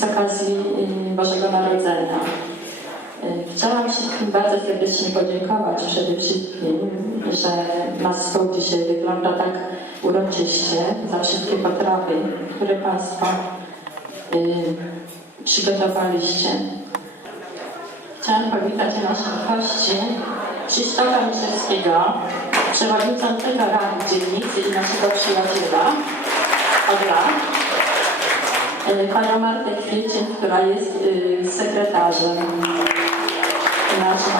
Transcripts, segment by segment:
z okazji y, Bożego Narodzenia. Y, Chciałam wszystkim bardzo serdecznie podziękować przede wszystkim, że nasz stół dzisiaj wygląda tak uroczyście za wszystkie potrawy, które Państwo y, przygotowaliście. Chciałam powitać naszych gości Krzysztofa Miszewskiego, przewodniczącego Rady Dzielnicy i naszego przyjaciela od lat. Panią Martę Kwiecień, która jest y, sekretarzem w naszym.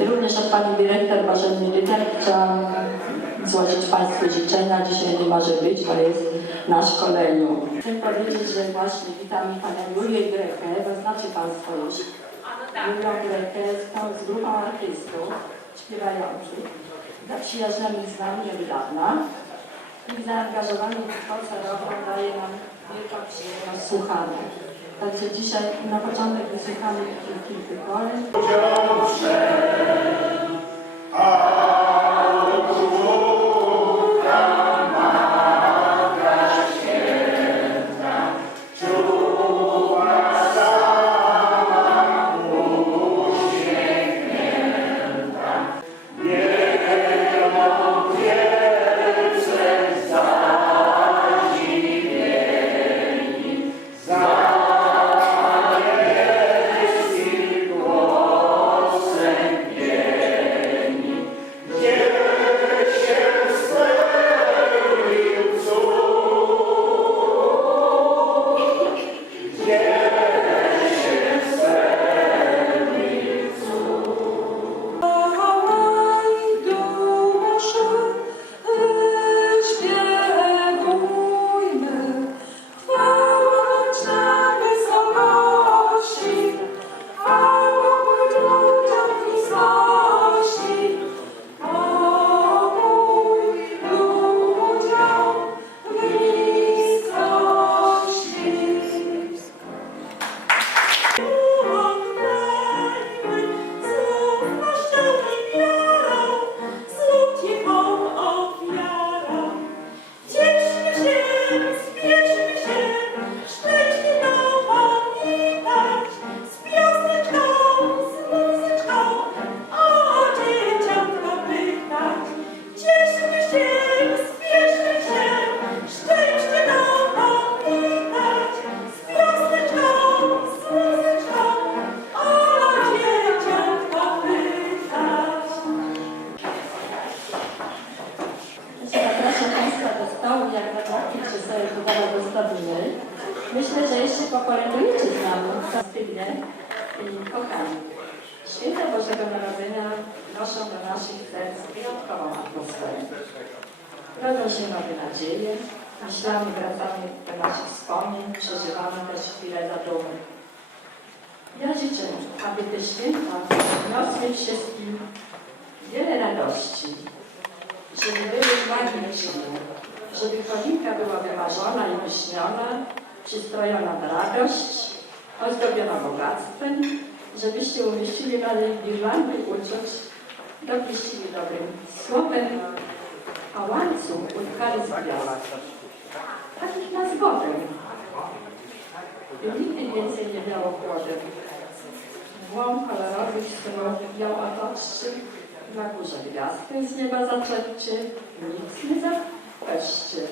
Y, Również od Pani Dyrektor Bożeny Ryder chciałam złożyć Państwu życzenia. Dzisiaj nie może być, bo jest na szkoleniu. Chcę powiedzieć, że właśnie witamy Panią Julię Grekę, bo znacie Państwo już. Julią Grekę z, z grupą artystów śpiewających, zaprzyjaźnionych z nami od dawna i zaangażowani w to, co robią, daje nam wielką przyjemność słuchania. Także dzisiaj na początek wysłuchamy kilku kolej. Dostawimy. Myślę, że jeszcze pokolendujecie z nami i kochani. Święta Bożego Narodzenia noszą do naszych serc wyjątkową atmosferę. Rodzą się nowe nadzieje, myślami wracamy do naszych wspomnień, przeżywamy też chwile zadumy. Ja życzę, aby te święta niosły wszystkim wiele radości, żeby były magiczne, żeby choinka była wymarzona i wyśniona, przystrojona na radość, ozdobiona bogactwem, żebyście umieścili na niej girlandy uczuć, dopieścili dobrym słowem, a łańcuch utkali z gwiazd. Takich na zgodę. By nigdy więcej nie miało chłodem. Włam kolorowych strojów miał otoczczy, na górze gwiazdkę z nieba zaczepcie, nic nie zapeszcie.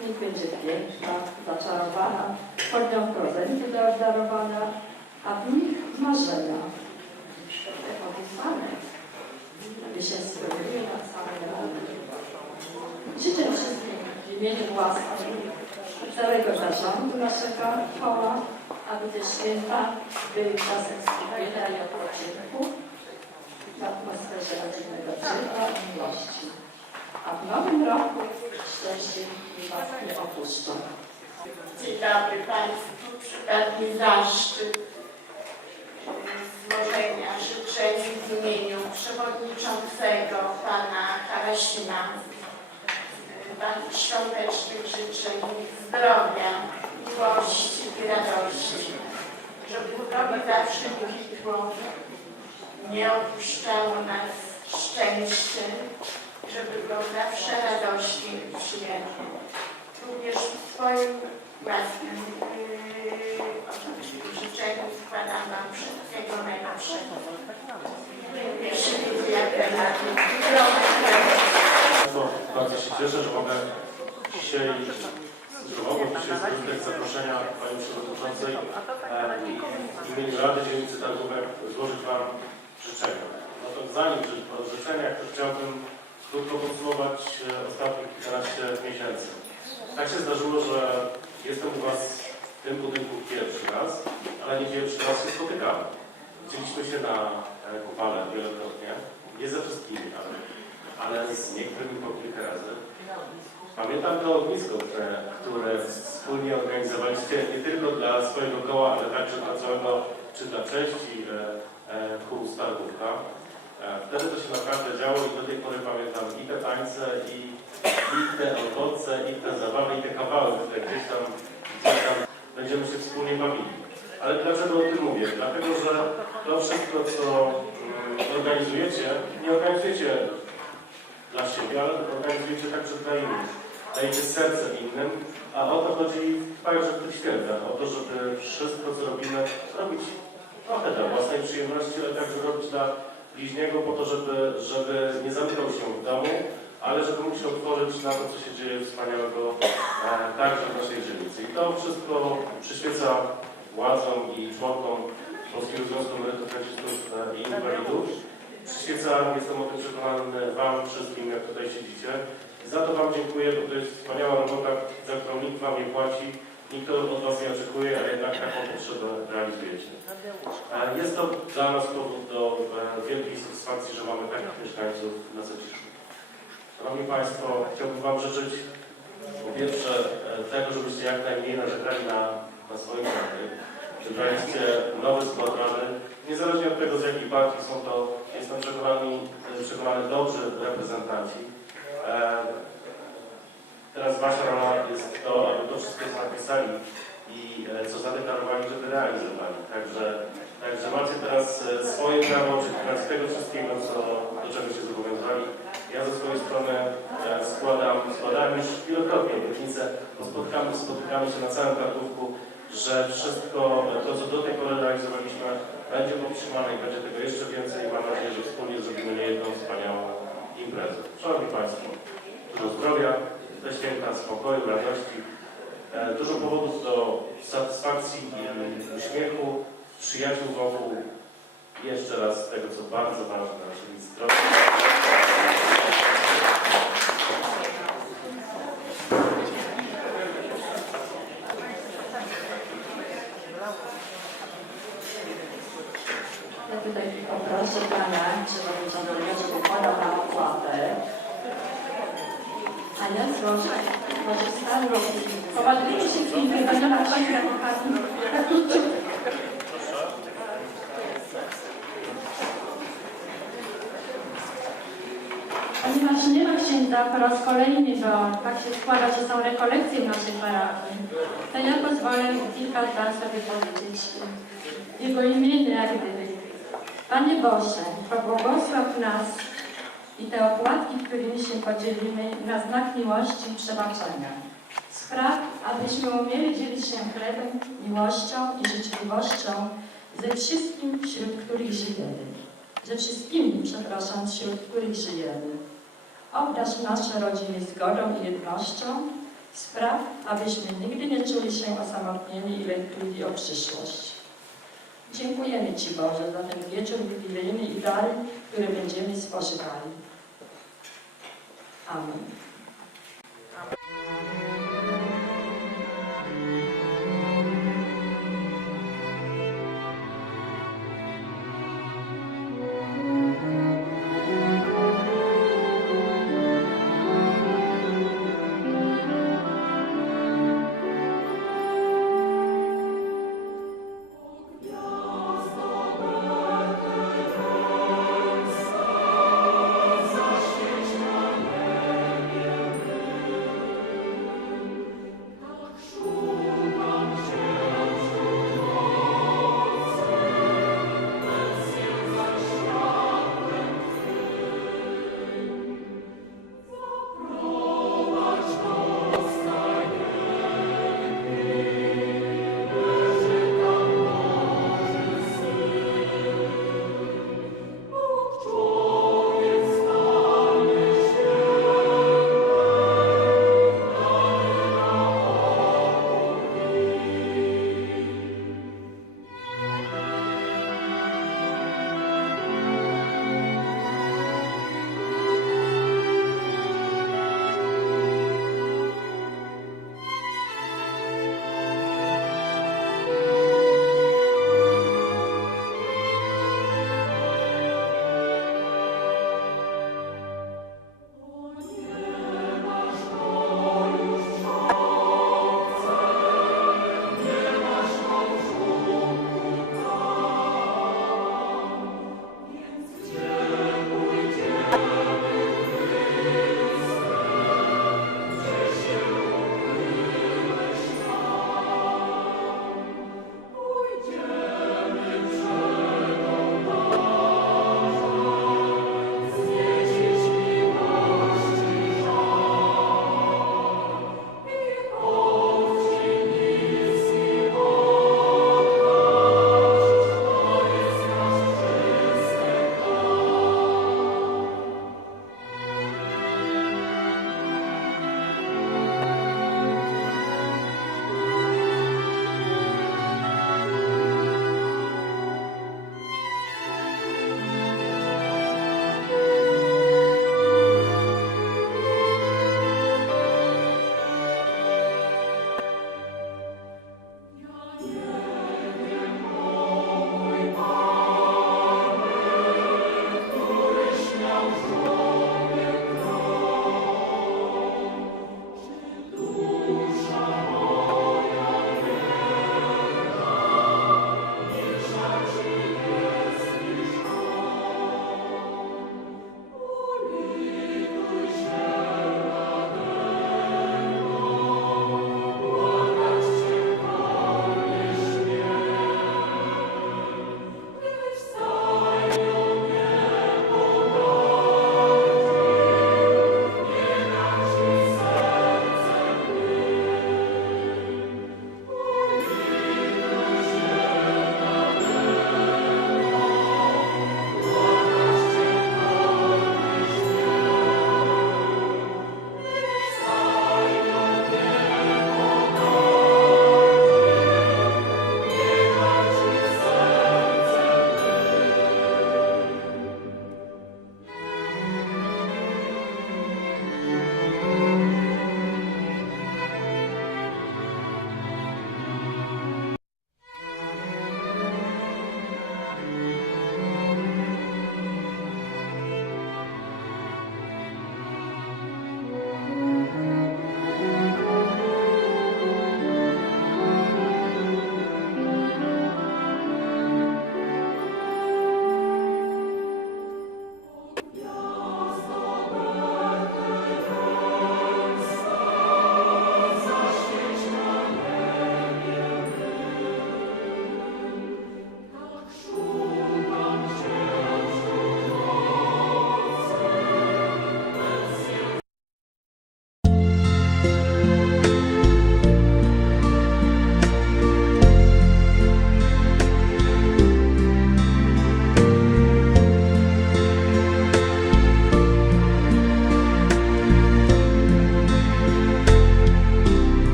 Niech będzie piękna, zaczarowana, pod nią prezenty do obdarowania, a w nich marzenia. Te opisane, aby się spełniły na całe rany. Życzę wszystkim w imieniu własnym całego zarządu naszego koła, aby te święta były czasem skupienia i odpoczynku, w atmosferze rodzinnego życia i miłości. A w nowym roku szczęście Was nie opuszczą. Dzień dobry Państwu. Przypadł mi zaszczyt złożenia życzeń w imieniu przewodniczącego pana Karasina. Bardzo świątecznych życzeń zdrowia, miłości i radości. Żeby drogę zawsze kwitło, nie opuszczało nas szczęście, żeby było zawsze radośnie przyjemnie. Również w swoim własnym yy, osobistym życzeniu składam Wam wszystkiego najlepszego. Szybko jak Bardzo, się cieszę, że mogę dzisiaj, mogłem dzisiaj skorzystać z zaproszenia Pani Przewodniczącej e, w imieniu Rady Dzielnicy Targówek złożyć Wam życzenia. No to zanim życzeniach, to chciałbym krótko podsumować e, ostatnie kilkanaście miesięcy. Tak się zdarzyło, że jestem u Was w tym budynku pierwszy raz, ale nie pierwszy raz się spotykamy. Widzieliśmy się na e, kupale wielokrotnie, nie ze wszystkimi, ale ale z niektórymi po kilka razy. Pamiętam to ognisko, które, które wspólnie organizowaliście nie tylko dla swojego koła, ale także dla całego, czy dla części e, e, kół Stargówka. E, wtedy to się naprawdę działo i do tej pory pamiętam i te tańce, i, i te owoce, i te zabawy, i te kawały, które gdzieś tam, gdzieś tam będziemy się wspólnie bawili. Ale dlaczego o tym mówię? Dlatego, że to wszystko, co mm, organizujecie, nie organizujecie dla siebie, ale organizujecie także dla innych. Dajecie serce innym, a o to chodzi w Pajerze tych Świętach. O to, żeby wszystko, co robimy, robić trochę dla własnej przyjemności, ale także robić dla bliźniego po to, żeby, żeby nie zamykał się w domu, ale żeby mógł się otworzyć na to, co się dzieje wspaniałego e, także w naszej dzielnicy. I to wszystko przyświeca władzom i członkom Polskiego Związku Emerytów, Rencistów e, i Inwalidów. Przyświeca, jestem o tym przekonany Wam wszystkim, jak tutaj siedzicie. Za to Wam dziękuję, bo to jest wspaniała robota, za którą nikt Wam nie płaci, nikt od Was nie oczekuje, a jednak taką potrzebę realizujecie. E, Jest to dla nas powód do e, wielkiej satysfakcji, że mamy takich mieszkańców na Zaciszu. Szanowni Państwo, chciałbym Wam życzyć po pierwsze e, tego, żebyście jak najmniej narzekali na, na swoim kraju. Wybraliście nowy skład rady, niezależnie od tego z jakiej partii są to, jestem przekonany, przekonany dobrzy reprezentanci. Teraz Wasza rola jest to, aby to wszystko co napisali i e, co zadeklarowali, żeby realizowali. Także, także macie teraz e, swoje prawo oczekiwać tego wszystkiego, co, do czego się zobowiązali. Ja ze swojej strony e, składam, składałem już wielokrotnie obietnicę, bo spotkamy, spotykamy się na całym targówku, że wszystko to, co do tej pory realizowaliśmy, będzie podtrzymane i będzie tego jeszcze więcej mam nadzieję, że wspólnie zrobimy niejedną wspaniałą imprezę. Szanowni Państwo, dużo zdrowia, te święta spokoju, radości, e, dużo powodów do satysfakcji i uśmiechu, przyjaciół wokół. Jeszcze raz tego, co bardzo ważne, czyli zdrowia. Tutaj poproszę Pana Przewodniczącego, żeby podał opłatę. A ja złożę, może stan robi. Poważnie się filmy, będę na końcu Ponieważ nie ma księdza po raz kolejny, bo tak się składa, że są rekolekcje w naszej parafii, to ja pozwolę kilka zdań sobie powiedzieć w Jego imieniu, jak gdyby. Panie Boże, pobłogosław nas i te opłatki, którymi się podzielimy, na znak miłości i przebaczenia. Spraw, abyśmy umieli dzielić się chlebem, miłością i życzliwością ze wszystkim, wśród których żyjemy. Ze wszystkimi, przepraszam, wśród których żyjemy. Obdarz nasze rodziny zgodą i jednością. Spraw, abyśmy nigdy nie czuli się osamotnieni i lękliwi o przyszłość. Dziękujemy Ci Boże za ten wieczór jubilejny i dar, który będziemy spożywali. Amen.